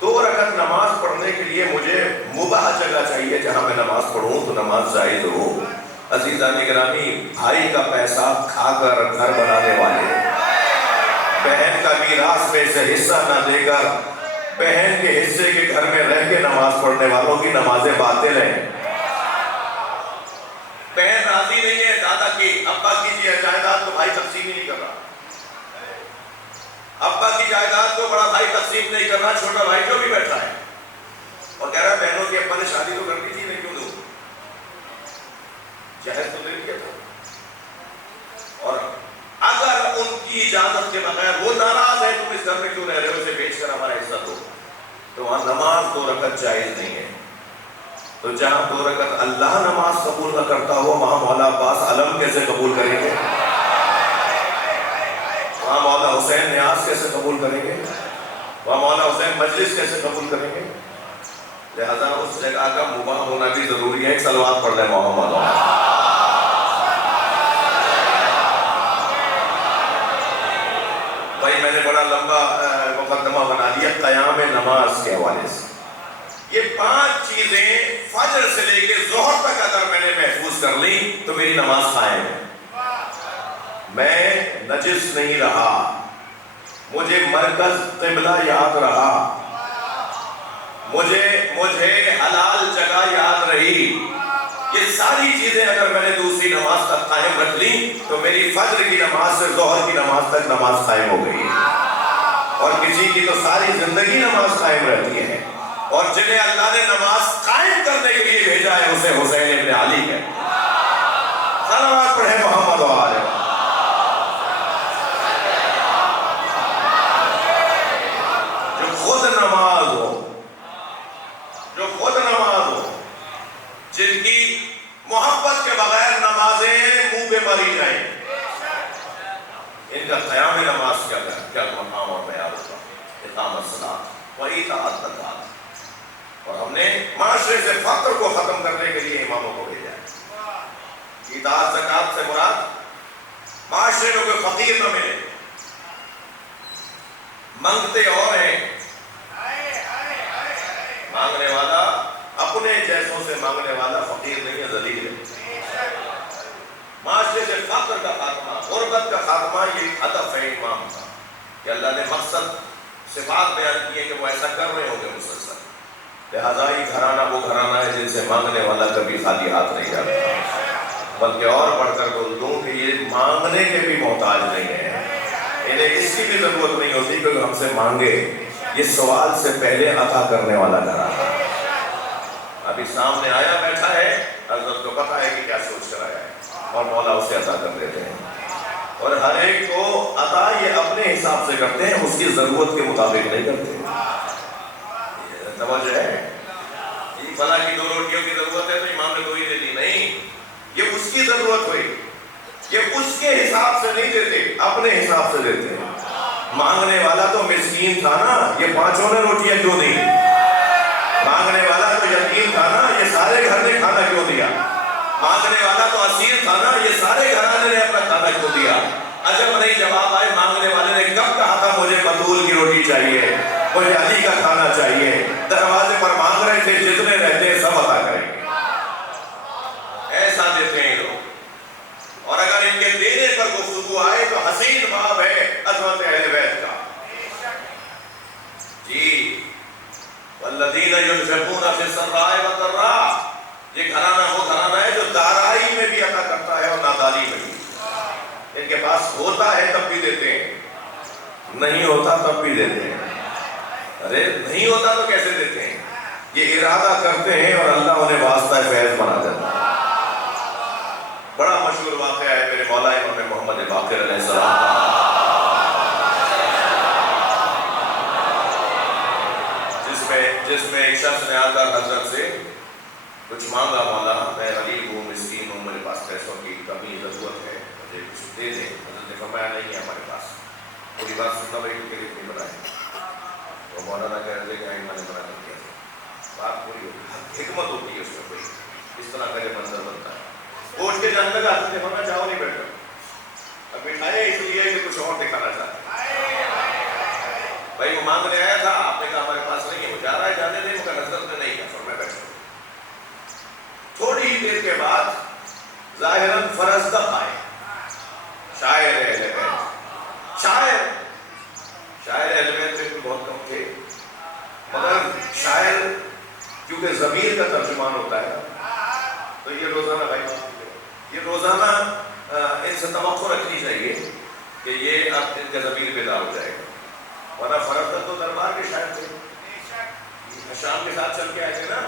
2 رکعت نماز پڑھنے کے لیے مجھے مباح جگہ چاہیے جہاں میں نماز پڑھوں تو نماز جائز ہو. عزیزان گرامی، بھائی کا پیسہ کھا کر گھر بنانے والے، بہن کا میراث میں سے حصہ نہ دے کر بہن کے حصے کے گھر میں رہ کے نماز پڑھنے والوں کی نمازیں باطل ہیں. بہن راضی نہیں ہے دادا کی ابا کی جائیداد کو بھائی تقسیم ہی نہیں کر رہا، ابا کی جائیداد کو بڑا بھائی تقسیم نہیں کر رہا، چھوٹا بھائی جو بھی بیٹھا ہے اور کہہ رہا ہے بہنوں کی ابا نے شادی تو کرنی تھی، میں کیوں دوں، جہیز تو دے دیا تھا. اور اگر ان کی اجازت کے بغیر وہ ناراض ہے تم اس گھر میں کیوں رہ رہے ہو، اسے بیچ کر ہمارا حصہ دو، تو وہاں نماز 2 رکعت جائز نہیں ہے. تو جہاں 2 رکعت اللہ نماز قبول نہ کرتا ہو وہاں مولا عباس علم کیسے قبول کریں گے، وہاں مولا حسین نیاز کیسے قبول کریں گے، وہاں مولا حسین مجلس کیسے قبول کریں گے. لہذا اس جگہ کا مباح ہونا بھی ضروری ہے. ایک صلوات پڑھ لیں محمد. بھائی میں نے بڑا لمبا مقدمہ بنا لیا قیام نماز کے حوالے سے. یہ 5 چیزیں فجر سے لے کے ظہر تک اگر میں نے محفوظ کر لی تو میری نماز قائم ہے. میں نجس نہیں رہا، مجھے مرکز قبلہ یاد رہا، مجھے حلال جگہ یاد رہی. یہ ساری چیزیں اگر میں نے دوسری نماز تک قائم رکھ لی تو میری فجر کی نماز سے ظہر کی نماز تک نماز قائم ہو گئی. اور کسی کی تو ساری زندگی نماز قائم رہتی ہے، اور جنہیں اللہ نے نماز قائم کرنے کے لیے بھیجا ہے اسے حسین ابن علی ہے. صلوات پڑھیں محمد و آلہ. جو خود نماز ہو، جن کی محبت کے بغیر نمازیں منہ پہ ماری جائیں، ان کا قیام نماز کیا مقام اور بیان ہوگا. اقامت الصلاۃ و ایتاء الزکوٰۃ. اور ہم نے معاشرے سے فقر کو ختم کرنے کے لیے اماموں کو بھیجا ہے. ایتاء الزکوٰۃ سے مراد معاشرے میں کوئی فقیر نہ ملے. منگتے اور ہیں، مانگنے والا اپنے جیسوں سے مانگنے والا فقیر نہیں ہے، ذلیل ہے. معاشرے سے فقر کا خاتمہ، غربت کا خاتمہ، یہ ہدف ہے امام کا. کہ اللہ نے مقصد صفات بیان کیے کہ وہ ایسا کر رہے ہوں گے مسلسل. لہذا یہ گھرانہ وہ گھرانہ ہے جن سے مانگنے والا کبھی خالی ہاتھ نہیں جاتا. بلکہ اور بڑھ کر بول دوں کہ یہ مانگنے کے بھی محتاج نہیں ہے، انہیں اس کی بھی ضرورت نہیں ہوتی کہ ہم سے مانگے. یہ سوال سے پہلے عطا کرنے والا گھرانہ. ابھی سامنے سے عطا کر دیتے ہیں، اور ہر ایک کو عطا یہ اپنے حساب سے کرتے ہیں، اس کی ضرورت کے مطابق نہیں کرتے۔ توجہ ہے؟ یہ فلاں کی 2 روٹیوں کی ضرورت ہے تو امام نے 2 ہی دے دی، نہیں، یہ اس کی ضرورت ہوئی، یہ اس کے حساب سے نہیں دیتے، اپنے حساب سے دیتے ہیں۔ مانگنے والا تو مسکین تھا نا، یہ 5 نے روٹیاں کیوں دی؟ مانگنے والا تو یتیم تھا نا، یہ سارے گھر نے کھانا کیوں دیا؟ مانگنے والا تو اسیر تھا نا، یہ سارے گھرانے نے اپنا کھانا کیوں دیا؟ عجب نہیں جواب آئے، مانگنے والے نے کب کہا تھا مجھے بطول کی روٹی چاہیے، مجھے علی کا کھانا چاہیے؟ دروازے پر مانگ رہے تھے، جتنے رہتے ہیں سب عطا کریں گے، ایسا دیتے ہیں لوگ۔ اور اگر ان کے دینے پر گفتگو آئے تو حسین باب ہے عظمت اہل بیت کا۔ جی والذین ينفقون فی السراء والضراء، یہ گھرانہ وہ گھرانہ ہے جو دارائی میں بھی عطا کرتا ہے اور ناداری میں بھی۔ ان کے پاس ہوتا ہے تب بھی دیتے ہیں، نہیں ہوتا تب بھی دیتے ہیں۔ ارے نہیں ہوتا تو کیسے دیتے ہیں؟ یہ ارادہ کرتے ہیں اور اللہ انہیں واسطہ فیض بنا دیتا ہے۔ بڑا مشہور واقعہ ہے میرے مولا امام محمد باقر علیہ السلام کا، جس میں ایک شخص نے آ کر حضرت سے کچھ مانگا، مولا میں غریب ہوں، مسکین ہوں، میرے پاس پیسوں کی کمی ضرورت ہے، مجھے کچھ دے دیں۔ حضرت نے فرمایا نہیں ہے ہمارے پاس۔ پوری بات سننا بھائی کے لیے نہیں بتائیں، تو مولانا کہہ رہے کہ میں نے منع کر دیا، بات پوری ہوگی، حکمت ہوتی ہے اس میں، کوئی اس طرح کا جو منظر بنتا ہے۔ وہ اٹھ کے جانے لگا، حضرت نے فرمایا جاؤ نہیں بیٹھو، اب بٹھائے اس لیے کہ کچھ اور دکھانا چاہتا ہے۔ بھائی وہ مانگنے آیا تھا، آپ نے کہا ہمارے پاس نہیں ہے، وہ جا رہا ہے جانے دیں، مگر حضرت نے نہیں کہا، فرمایا بیٹھو۔ تھوڑی ہی دیر کے بعد ظاہراً فرزدق آئے، شاعر اہل بیت، شاعر اہل بیت میں بہت کم تھے، مگر شاعر کیونکہ ضمیر کا ترجمان ہوتا ہے تو یہ روزانہ بھائی یہ روزانہ ان سے توقع رکھنی چاہیے کہ یہ اب ان کا ضمیر بیدار ہو جائے گا، ورنہ فرزدق تو دربار کے شاعر تھے، شام کے ساتھ چل کے آئے تھے نا،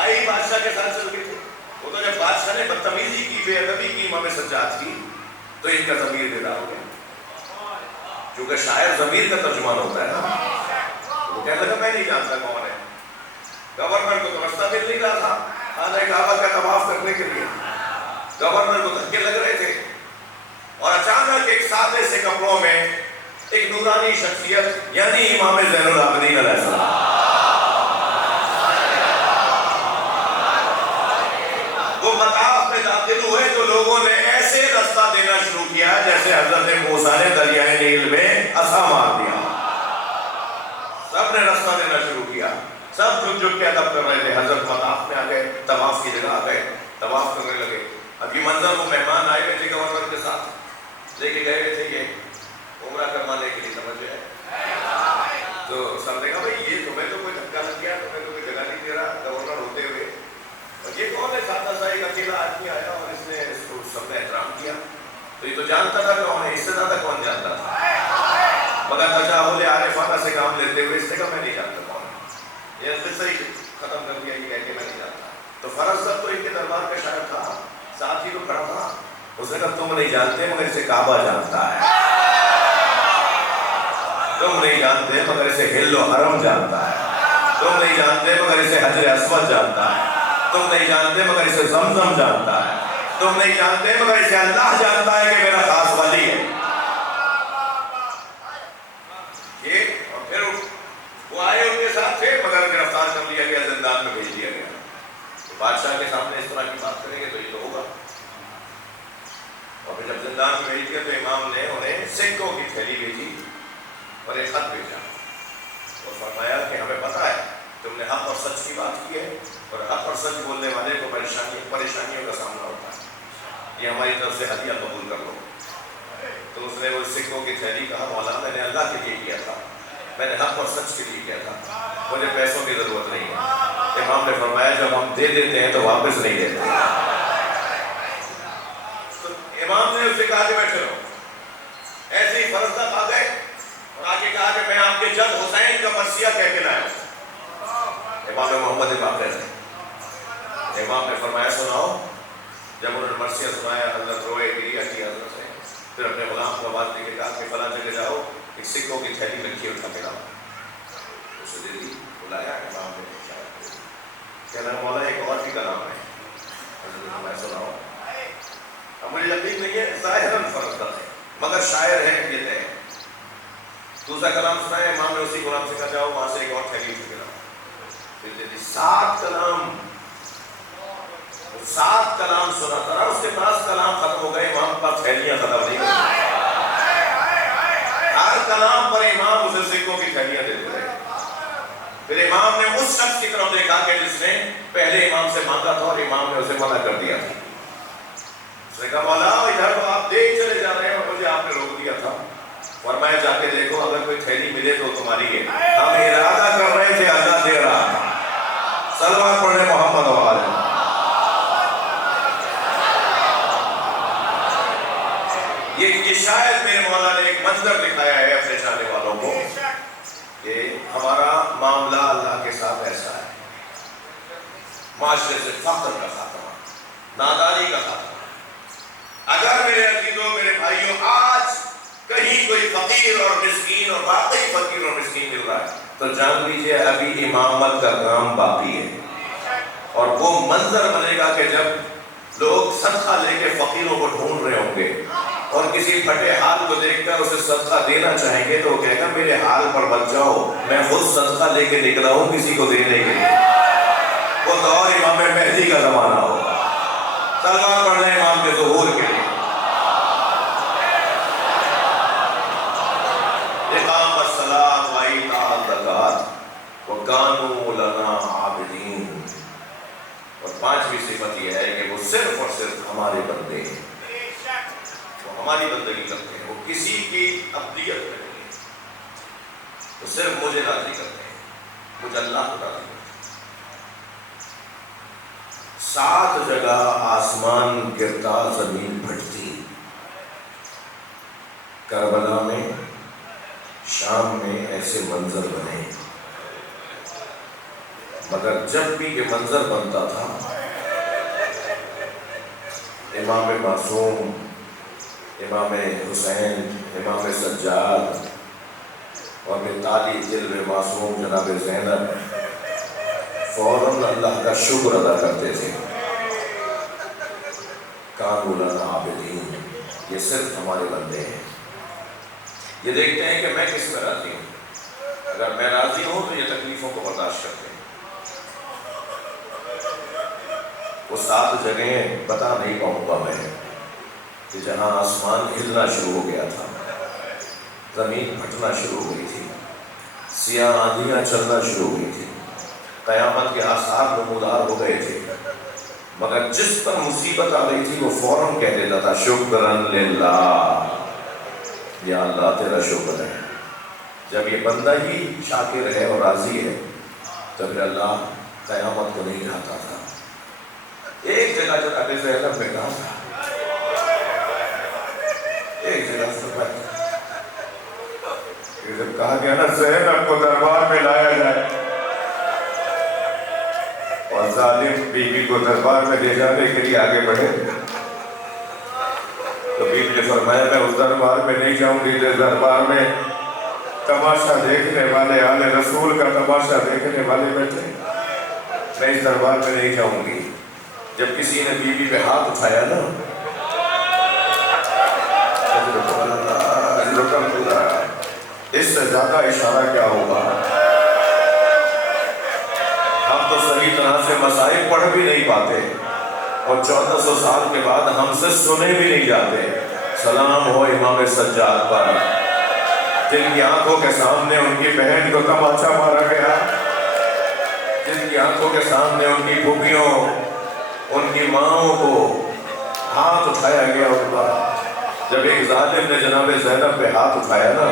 آئی بادشاہ کے ساتھ چل کے تھے، وہ تو جب بادشاہ نے بدتمیزی کی، بے ادبی کی امام سجاد کی، تو ان کا ضمیر بیدار ہو گیا، کیونکہ شاعر ضمیر کا ترجمان ہوتا ہے نا۔ وہ کہنے لگا میں نہیں جانتا کون ہے، گورنر کو تو رستہ مل نہیں رہا تھا خانہ کعبہ کا طواف کرنے کے لیے، گورنر کو دھکے لگ رہے تھے، اور اچانک ایک سادے سے کپڑوں میں ایک نورانی شخصیت یعنی امام زین العابدین علیہ السلام وہ مطاف میں داخل ہوئے تو لوگوں نے ایسے رستہ دینا شروع کیا جیسے حضرت موسیٰ نے دریائے نیل میں عصا مار دیا، سب نے رستہ دینا شروع کیا، سب جھک کے ادب کر رہے تھے۔ حضرت مطاف میں آ گئے، طواف کی جگہ آ گئے، طواف کرنے لگے۔ اب یہ منظر وہ مہمان آئے ہوئے تھے گورنر کے ساتھ، لے کے گئے ہوئے تھے یہ عمرہ کروانے کے لیے، سمجھ گئے؟ تو سب نے کہا بھائی یہ تمہیں تو کوئی دھکا لگ گیا، تمہیں تو کوئی جگہ نہیں دے رہا گورنر ہوتے ہوئے، اور یہ کون ہے سادہ سا ایک اکیلا آدمی آیا اور اس نے اس کو سب نے احترام کیا، تو یہ تو جانتا تھا کون ہے، اس سے زیادہ کون جانتا تھا، مگر تجاہل عارفانہ سے کام لیتے ہوئے اس نے کہا میں نہیں جانتا کون ہے، یہ پھر سے ہی ختم کر دیا یہ کہہ کے میں نہیں جانتا۔ تو فرزدق تو ان کے دربار کا شاعر تھا، ساتھ ہی تو کھڑا تھا، اس نے کہا تم نہیں جانتے مگر اسے کعبہ جانتا ہے، تم نہیں جانتے مگر اسے ہل و حرم جانتا ہے، تم نہیں جانتے مگر اسے حجر اسود جانتا ہے، تم نہیں جانتے مگر اسے زمزم جانتا ہے، تم نہیں جانتے مگر اسے اللہ جانتا ہے کہ میرا خاص ولی ہے۔ یہ اور پھر وہ آئے ان کے ساتھ تھے مگر گرفتار کر لیا گیا، زندان میں بھیج دیا گیا۔ تو بادشاہ کے سامنے اس طرح کی بات کریں گے تو یہ تو ہوگا، اور پھر جب زندان میں بھیج دیا تو امام نے انہیں سکوں کی تھیلی بھیجی اور ایک خط بھیجا اور فرمایا کہ ہمیں پتہ ہے تم نے حق اور سچ کی بات کی ہے، اور حق اور سچ بولنے والے کو پریشانیوں کا سامنا ہوتا ہے، یہ ہماری طرف سے ہدیہ قبول کر لو۔ تو اس نے وہ سکوں کی تھیلی کہا مولانا میں نے اللہ کے لیے کیا تھا، میں نے حق اور سچ کے لیے کیا تھا، مجھے پیسوں کی ضرورت نہیں ہے۔ امام نے فرمایا جب ہم دے دیتے ہیں تو واپس نہیں دیتے۔ تو امام نے اس سے کہا کہ بیٹھے رہو، ایسے ہی فرزدق آ گئے اور آگے کہا کہ میں آپ کے جد حسین کا مرثیہ کہہ کے لایا ہوں، امام محمد باقر سے۔ امام نے فرمایا سناؤ، جب انہوں نے مرثیہ سنایا حضرت روئے گریا کی حضرت نے، پھر اپنے غلام کو آواز دے کے کہا کہ فلاں جگہ جاؤ، ایک سکوں کی تھیلی رکھی اٹھا کے لاؤ۔ اسے دے دی، بلایا امام نے، کہنا مولا ایک اور بھی کلام ہے، حضرت نے میں سناؤ۔ اب مجھے یقین نہیں ہے، ظاہراً فرق ہے مگر شاعر ہے یہ طے۔ دوسرا کلام سنایا، امام نے اسی غلام سے کہا جاؤ وہاں سے ایک اور تھیلی اٹھا کے لاؤ۔ پھر دے دی، 7 کلام سناتا رہا، اس کے پاس کلام ختم ہو گئے، امام کے پاس تھیلیاں ختم نہیں ہوئی۔ ہر کلام پر امام اسے سکوں کی تھیلیاں دیتے رہے۔ پھر امام نے اس شخص کی طرف دیکھا کہ جس نے پہلے امام سے مانگا تھا اور امام نے اسے منع کر دیا تھا۔ اس نے کہا مولا ادھر تو آپ دے چلے جا رہے ہیں اور مجھے آپ نے روک دیا تھا، فرمایا جا کے دیکھو اگر کوئی تھیلی ملے تو تمہاری ہے۔ ہم ارادہ کر رہے تھے، اللہ دے رہا تھا۔ صلوات پڑھیں محمد وآلہ۔ یہ شاید میرے مولا نے ایک منظر دکھایا ہے اپنے چاہنے والوں کو کہ ہمارا معاملہ اللہ کے ساتھ ایسا ہے، معاشرے سے فقر کا خاتمہ، نادانی کا خاتمہ۔ اگر میرے عزیزوں، میرے بھائیوں، آج کہیں کوئی فقیر اور مسکین اور واقعی فقیر اور مسکین مل رہا ہے تو جان لیجئے ابھی امامت کا کام باقی ہے، اور وہ منظر بنے گا کہ جب لوگ صدقہ لے کے فقیروں کو ڈھونڈ رہے ہوں گے اور کسی پھٹے حال کو دیکھ کر اسے صدقہ دینا چاہیں گے تو وہ کہے گا میرے حال پر بچ جاؤ، میں خود صدقہ لے کے نکلا ہوں کسی کو دینے کے لیے۔ وہ دور امام مہدی کا زمانہ ہوگا۔ سلوات پڑھ لیں امام کے ظہور کے لیے۔ اقام الصلاۃ و ایتاء الزکوٰۃ وکانوا لنا عابدین۔ اور 5ویں صفت یہ ہے کہ وہ صرف اور صرف ہمارے بندے ہیں، ہماری بندگی کرتے ہیں، وہ کسی کی عبدیت میں نہیں ہے، وہ صرف مجھے راضی کرتے ہیں، مجھے اللہ کو راضی کرتے ہیں۔ 7 جگہ آسمان گرتا زمین پھٹتی، کربلا میں، شام میں ایسے منظر بنے، مگر جب بھی یہ منظر بنتا تھا امام معصوم، امام حسین، امام سجاد اور تالی دل معصوم جناب زینب فوراً اللہ کا شکر ادا کرتے تھے۔ کانوا لنا عابدین، یہ صرف ہمارے بندے ہیں، یہ دیکھتے ہیں کہ میں کس میں راضی ہوں، اگر میں راضی ہوں تو یہ تکلیفوں کو برداشت کرتے ہیں۔ وہ 7 جگہیں بتا نہیں پاؤں گا میں کہ جہاں آسمان ہلنا شروع ہو گیا تھا، زمین پھٹنا شروع ہو گئی تھی، سیاہ آندھیاں چلنا شروع ہو گئی تھی، قیامت کے آثار نمودار ہو گئے تھے، مگر جس پر مصیبت آ گئی تھی وہ فوراً کہہ دیتا تھا شکراً للہ، یا اللہ تیرا شکر ہے۔ جب یہ بندہ ہی شاکر ہے اور راضی ہے تو پھر اللہ قیامت کو نہیں کھاتا تھا۔ ایک جگہ جناب زینب نے کہا تھا، ایک جگہ جب کہا گیا نا زینب کو دربار میں لایا جائے اور ظالم بیوی کو دربار میں لے جانے کے لیے آگے بڑھے تو بیوی نے فرمایا میں اس دربار میں نہیں جاؤں گی، دربار میں تماشا دیکھنے والے آل رسول کا تماشا دیکھنے والے بیٹھے، میں اس دربار میں نہیں جاؤں گی۔ جب کسی نے بیوی پہ ہاتھ اٹھایا نا، اس سے زیادہ اشارہ کیا ہوگا؟ ہم تو صحیح طرح سے مصائب پڑھ بھی نہیں پاتے اور 1400 سال کے بعد ہم سے سنے بھی نہیں جاتے۔ سلام ہو امام سجاد پر، جن کی آنکھوں کے سامنے ان کی بہن کو تماچا مارا گیا، جن کی آنکھوں کے سامنے ان کی پھوپھیوں، ان کی ماؤں کو ہاتھ اٹھایا گیا ان پر۔ جب ایک ظالم نے جناب زینب پہ ہاتھ اٹھایا نا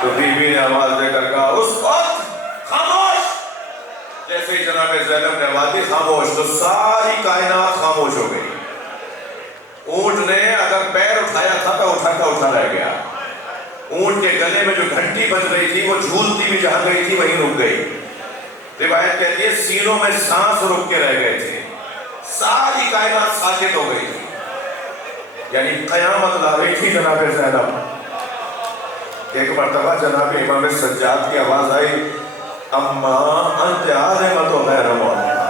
تو بیوی نے آواز دے کر کہا اس وقت خاموش، جیسے ہی جناب زینب نے آواز دی خاموش تو ساری کائنات خاموش ہو گئی۔ اونٹ نے اگر پیر اٹھایا تھا تو اٹھا رہ گیا، اونٹ کے گلے میں جو گھنٹی بج رہی تھی وہ جھولتی بھی جہاں گئی تھی وہیں رک گئی۔ روایت کہتی ہے سینوں میں سانس رک کے رہ گئے تھے، ساری کائنات ساکت ہو گئی تھی، یعنی قیامت لا رہی تھی جناب زینب۔ ایک مرتبہ جناب امام سجاد کی آواز آئی، اماں انت عالمۃ غیر معلمہ۔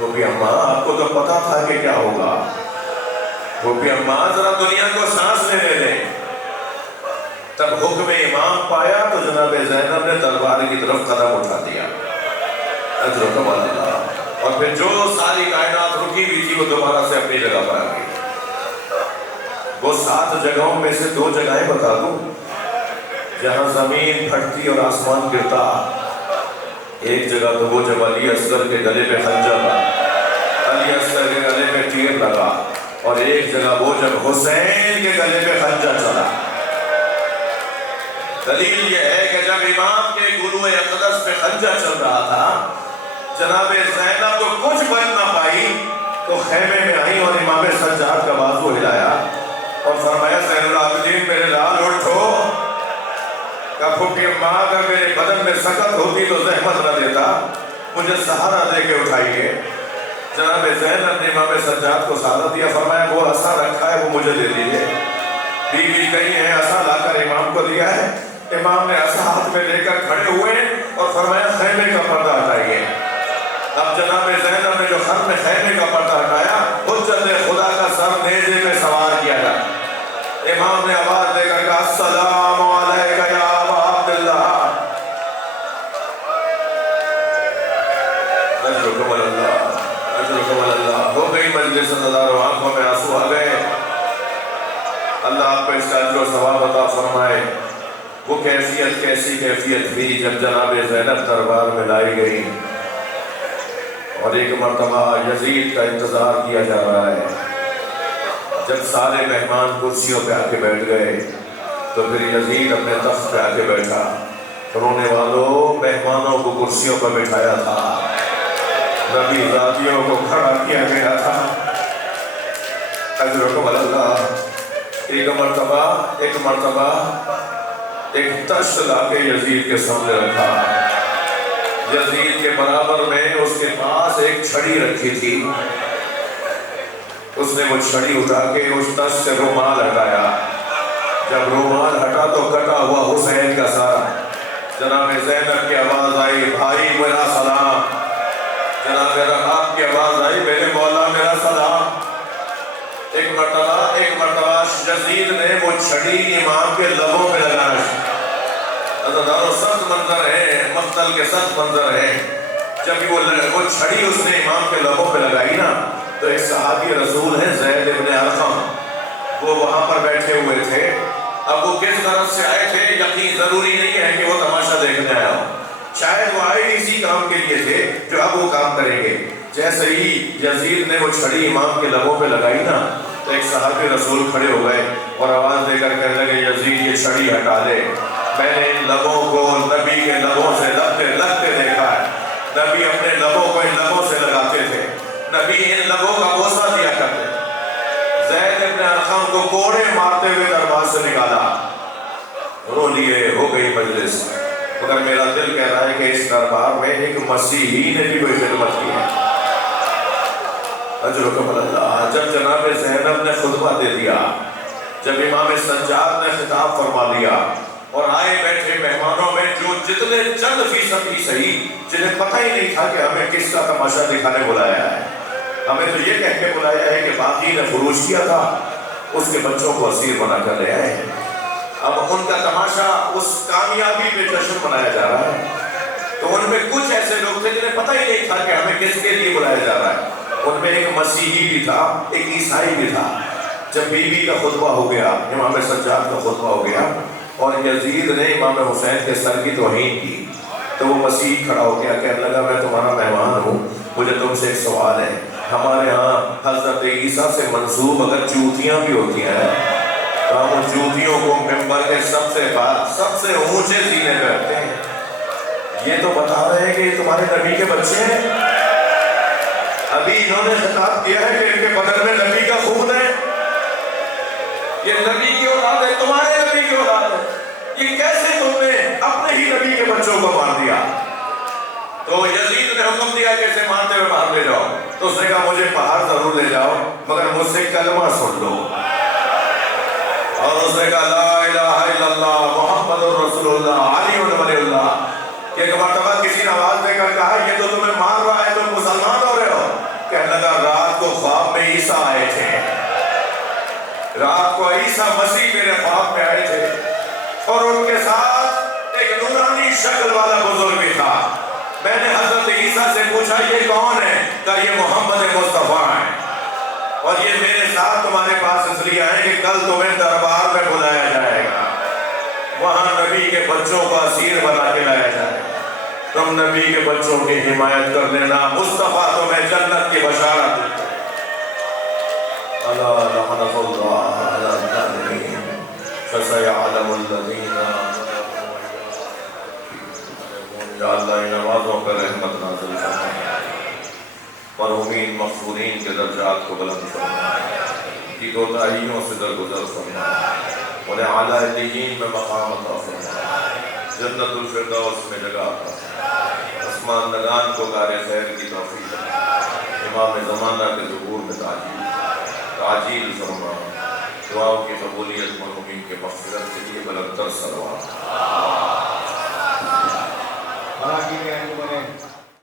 وہ بھی اماں آپ کو تو پتا تھا کہ کیا ہوگا، وہ بھی اماں ذرا دنیا کو سانس لینے دیں۔ تب حکم امام پایا تو جناب زینب نے تلوار کی طرف قدم اٹھا دیا، اجرکم اللہ، اور پھر جو ساری کائنات رکی ہوئی تھی وہ دوبارہ سے اپنی جگہ پر آ گئی۔ وہ 7 جگہوں میں سے 2 جگہیں بتا دوں جہاں زمین پھٹتی اور آسمان گرتا۔ ایک جگہ تو وہ جب علی اصغر کے گلے پہ خنجر لگا، علی اصغر کے گلے پہ تیر لگا، اور ایک جگہ وہ جب حسین کے گلے پہ خنجر چلا۔ دلیل یہ ہے کہ جب امام کے گروہ اقدس پہ خنجر چل رہا تھا، جناب زینب تو کچھ بن نہ پائی تو خیمے میں آئی اور امام سجاد کا بازو ہلایا اور فرمایا زین العابدین میرے لال اٹھو۔ کہا پھوپھی اماں اگر میرے بدن میں سکت ہوتی تو زحمت نہ دیتا، مجھے سہارا دے کے اٹھائیے۔ جناب زینب نے امام سجاد کو سہارا دیا، فرمایا وہ عصا رکھا ہے وہ مجھے دے دیجیے۔ بیوی کہیں ہے عصا لا کر امام کو دیا ہے۔ امام نے عصا ہاتھ میں لے کر کھڑے ہوئے اور فرمایا خیمے کا پردہ ہٹائیے۔ اب جناب زینب نے جو ختم خیمے کا پردہ ہٹایا، حجت خدا کا سر نیزے پہ سوار کیا جائے۔ امام نے آواز دے کر کہا السلام علیکہ یا ابا عبداللہ۔ اجرکم اللہ، اجرکم اللہ۔ ہو گئی مجلس ہزاروں آنکھوں میں آنسو آ گئے۔ اللہ آپ کو اس کا اجر و ثواب عطا فرمائے۔ وہ کیفیت کیسی کیفیت تھی جب جناب زینب دربار میں لائی گئی اور ایک مرتبہ یزید کا انتظار کیا جا رہا ہے۔ جب سارے مہمان کرسیوں پہ آ کے بیٹھ گئے تو پھر یزید اپنے تخت پہ آ کے بیٹھا۔ رونے والوں مہمانوں کو کرسیوں پہ بٹھایا تھا، نبی ذاتیوں کو کھڑا کیا گیا تھا۔ اجرکم اللہ۔ ایک مرتبہ ایک تشت لا کے یزید کے سامنے رکھا۔ یزید کے برابر میں اس کے پاس ایک چھڑی رکھی تھی۔ اس نے وہ چھڑی اٹھا کے اس تشت سے رومال ہٹایا۔ جب رومال ہٹا تو کٹا ہوا حسین کا سر۔ جناب زینب کی آواز آئی بھائی میرا سلام۔ جناب رحاب کی آواز آئی میرے مولا میرا سلام۔ ایک مرتبہ یزید نے وہ چھڑی امام کے لبوں پہ لگانا شروع۔ سخت منظر ہے، مقتل کے سخت منظر ہے۔ جب وہ چھڑی اس نے امام کے لبوں پہ لگائی نا تو ایک صحابی رسول ہے زید ابن ارقم، وہ وہاں پر بیٹھے ہوئے تھے۔ اب وہ کس طرف سے آئے تھے یقین ضروری نہیں ہے کہ وہ تماشا دیکھنے آیا ہو، شاید وہ آئے اسی کام کے لیے تھے جو اب وہ کام کریں گے۔ جیسے ہی یزید نے وہ چھڑی امام کے لبوں پہ لگائی نا تو ایک صحابی رسول کھڑے ہو گئے اور آواز دے کر کہنے لگے یزید یہ چھڑی ہٹا لے، میں نے ان لبوں کو نبی کے لبوں سے لگتے دیکھا ہے۔ نبی اپنے لبوں کو ان لبوں سے لگاتے تھے، نبی ان لبوں کا بوسہ دیا کرتے تھے۔ زید ابن ارقم کو کوڑے مارتے ہوئے دربار سے نکالا، رو لیے، ہو گئی مجلس۔ مگر میرا دل کہہ رہا ہے کہ اس دربار میں ایک مسیحی نے بھی کوئی خدمت کی ہے۔ اجرکم اللہ۔ جب جناب زینب نے خطبہ دے دیا، جب امام سجاد نے خطاب فرما لیا اور آئے بیٹھے مہمانوں میں جو جتنے چند فیصد ہی صحیح جنہیں پتہ ہی نہیں تھا کہ ہمیں کس کا تماشا دکھانے بلایا ہے، ہمیں تو یہ کہہ کے بلایا ہے کہ باقی نے خروج کیا تھا اس کے بچوں کو اسیر بنا کر لے آئے ہیں، اب ان کا تماشا اس کامیابی پہ جشن منایا جا رہا ہے۔ تو ان میں کچھ ایسے لوگ تھے جنہیں پتہ ہی نہیں تھا کہ ہمیں کس کے لیے بلایا جا رہا ہے۔ ان میں ایک مسیحی بھی تھا، ایک عیسائی بھی تھا۔ جب بیوی کا خطبہ ہو گیا، امام سجاد کا خطبہ ہو گیا اور یزید نے امام حسین کے سر کی توہین کی تو وہ مسیحی کھڑا ہو گیا، کہنے لگا میں تمہارا مہمان ہوں، مجھے تم سے ایک سوال ہے۔ ہمارے ہاں حضرت عیسیٰ سے منسوب اگر جوتیاں بھی ہوتی ہیں تو ہم ان جوتیوں کو ممبر کے سب سے اونچے زینے پہ رکھتے ہیں۔ یہ تو بتا رہے ہیں کہ یہ تمہارے نبی کے بچے ہیں۔ ابھی انہوں نے خطاب کیا ہے کہ ان کے بدن میں نبی کا خون ہے، یہ نبی کی اولاد ہے، تمہارے نبی کی اولاد ہے، یہ کیسے تم نے اپنے ہی نبی کے بچوں کو مار دیا؟ تو یزید نے حکم دیا کہ اسے مارتے ہوئے باہر لے جاؤ۔ تو اس نے کہا مجھے باہر ضرور لے جاؤ مگر مجھ سے کلمہ سن لو. اور اس نے کہا لا الہ الا اللہ محمد رسول اللہ علی ولی اللہ. کہ ایک مرتبہ کسی نے آواز دے کر کہا یہ تو تمہیں مار رہا ہے تم مسلمان ہو رہے ہو. کہنے لگا رات کو خواب میں عیسیٰ آئے تھے. رات کو عیسیٰ مسیح میرے خواب میں آئے تھے اور ان کے ساتھ ایک نورانی شکل والا بزرگ بھی تھا. میں نے حضرت عیسیٰ سے پوچھا یہ کون ہے؟ کہا یہ محمد مصطفیٰ ہیں اور یہ میرے ساتھ تمہارے پاس اس لیے آئے کہ کل تمہیں دربار میں بلایا جائے گا. وہاں نبی کے بچوں کو اسیر بنا کے لایا جائے گا. تم نبی کے بچوں کی حمایت کر لینا. مصطفیٰ تمہیں جنت کی بشارت دیتے. الا لعنت اللہ علی الظالمین فسیعلم الذین. یا اللہ ان نمازوں پر رحمت نازل فرما. مرحومین مغفورین کے درجات کو بلند فرما. کی کوتاہیوں سے درگزر فرما. انہیں اعلیٰ علیین میں مقام عطا فرما. جنت الفردوس میں جگہ عطا فرما. آسمان نگان کو کار خیر کی توفیق فرما. امام زمانہ کے ظہور میں تعجیل فرما. دعاؤں کی قبولیت مرحومین کے مغفرت کے لیے بلند تر صلوات.